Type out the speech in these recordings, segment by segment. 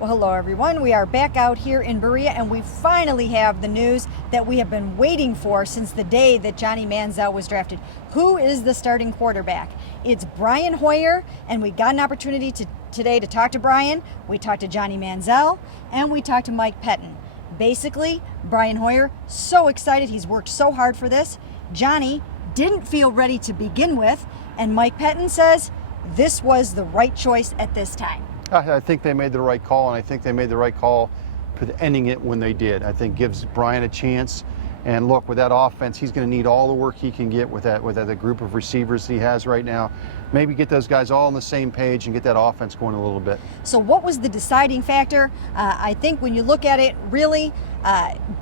Well, hello everyone. We are back out here in Berea and we finally have the news that we have been waiting for since the day that Johnny Manziel was drafted. Who is the starting quarterback? It's Brian Hoyer, and we got an opportunity today to talk to Brian. We talked to Johnny Manziel and we talked to Mike Pettine. Basically, Brian Hoyer, so excited. He's worked so hard for this. Johnny didn't feel ready to begin with, and Mike Pettine says this was the right choice at this time. I think they made the right call, and I think they made the right call ending it when they did. I think gives Brian a chance. And look, with that offense, he's going to need all the work he can get with that group of receivers he has right now. Maybe get those guys all on the same page and get that offense going a little bit. So what was the deciding factor? I think when you look at it, really,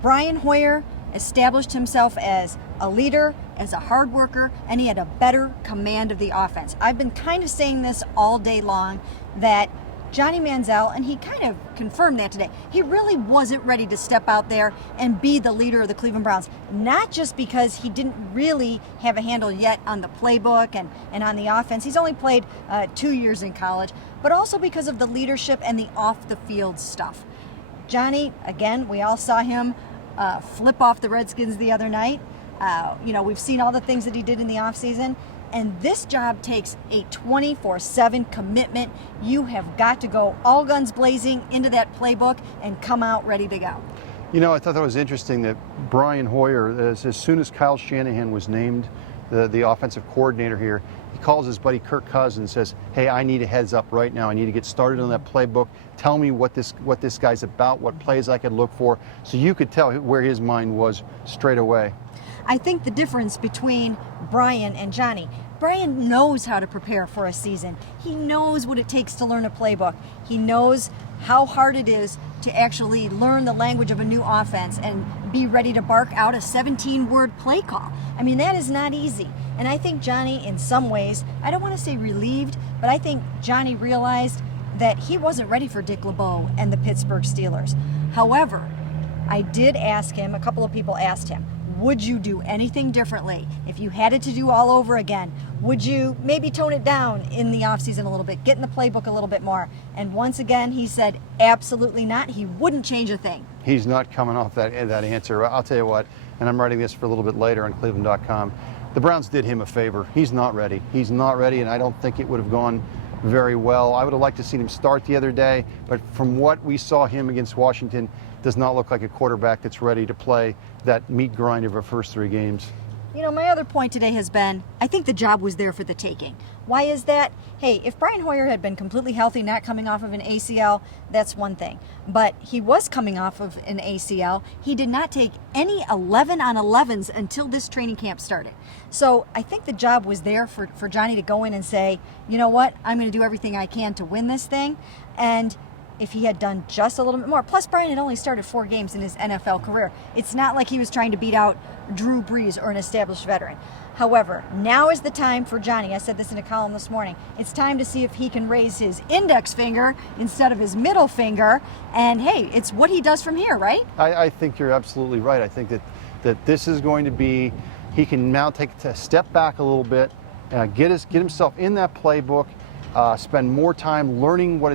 Brian Hoyer established himself as a leader, as a hard worker, and he had a better command of the offense. I've been kind of saying this all day long, that Johnny Manziel, and he kind of confirmed that today, he really wasn't ready to step out there and be the leader of the Cleveland Browns. Not just because he didn't really have a handle yet on the playbook and on the offense. He's only played 2 years in college, but also because of the leadership and the off-the-field stuff. Johnny, again, we all saw him flip off the Redskins the other night. We've seen all the things that he did in the offseason. And this job takes a 24/7 commitment. You have got to go all guns blazing into that playbook and come out ready to go. You know, I thought that was interesting that Brian Hoyer, as soon as Kyle Shanahan was named the offensive coordinator here, he calls his buddy Kirk Cousins and says, hey, I need a heads up right now. I need to get started on that playbook. Tell me what this guy's about, what plays I could look for. So you could tell where his mind was straight away. I think the difference between Brian and Johnny, Brian knows how to prepare for a season. He knows what it takes to learn a playbook. He knows how hard it is to actually learn the language of a new offense and be ready to bark out a 17-word play call. I mean, that is not easy. And I think Johnny, in some ways, I don't want to say relieved, but I think Johnny realized that he wasn't ready for Dick LeBeau and the Pittsburgh Steelers. However, I did ask him, a couple of people asked him, would you do anything differently? If you had it to do all over again, would you maybe tone it down in the offseason a little bit, get in the playbook a little bit more? And once again, he said absolutely not. He wouldn't change a thing. He's not coming off that answer. I'll tell you what, and I'm writing this for a little bit later on cleveland.com. The Browns did him a favor. He's not ready. He's not ready, and I don't think it would have gone very well. I would have liked to see him start the other day, but from what we saw him against Washington, does not look like a quarterback that's ready to play that meat grind of our first 3 games. You know, my other point today has been, I think the job was there for the taking. Why is that? Hey, if Brian Hoyer had been completely healthy, not coming off of an ACL, that's one thing. But he was coming off of an ACL. He did not take any 11-on-11s until this training camp started. So I think the job was there for Johnny to go in and say, you know what, I'm going to do everything I can to win this thing. And if he had done just a little bit more. Plus, Brian had only started 4 games in his NFL career. It's not like he was trying to beat out Drew Brees or an established veteran. However, now is the time for Johnny. I said this in a column this morning. It's time to see if he can raise his index finger instead of his middle finger. And hey, it's what he does from here, right? I think you're absolutely right. I think that this is going to be, he can now take a step back a little bit, get himself in that playbook, spend more time learning what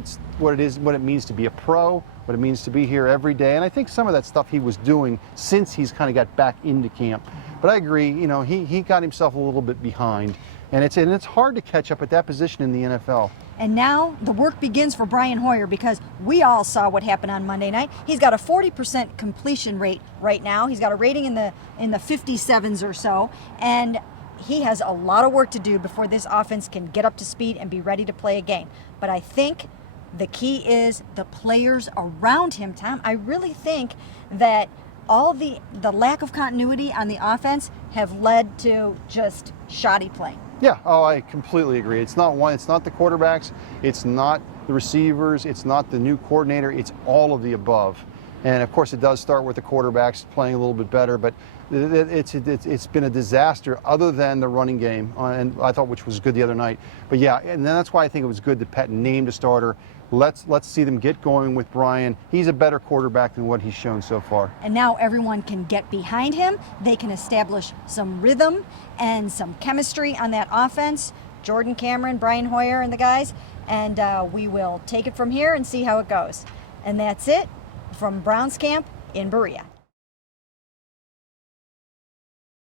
it means to be a pro, what it means to be here every day. And I think some of that stuff he was doing since he's kind of got back into camp. But I agree, you know, he got himself a little bit behind, and it's hard to catch up at that position in the NFL. And now the work begins for Brian Hoyer, because we all saw what happened on Monday night. He's got a 40% completion rate right now. He's got a rating in the 57s or so, and he has a lot of work to do before this offense can get up to speed and be ready to play a game. But I think the key is the players around him, Tom. I really think that all the lack of continuity on the offense have led to just shoddy play. Yeah, I completely agree. It's not the quarterbacks, it's not the receivers, it's not the new coordinator, it's all of the above. And of course it does start with the quarterbacks playing a little bit better, but it's been a disaster other than the running game, and I thought which was good the other night. But yeah, and that's why I think it was good that Pettine named a starter. Let's see them get going with Brian. He's a better quarterback than what he's shown so far. And now everyone can get behind him. They can establish some rhythm and some chemistry on that offense. Jordan Cameron, Brian Hoyer, and the guys. And we will take it from here and see how it goes. And that's it from Browns Camp in Berea.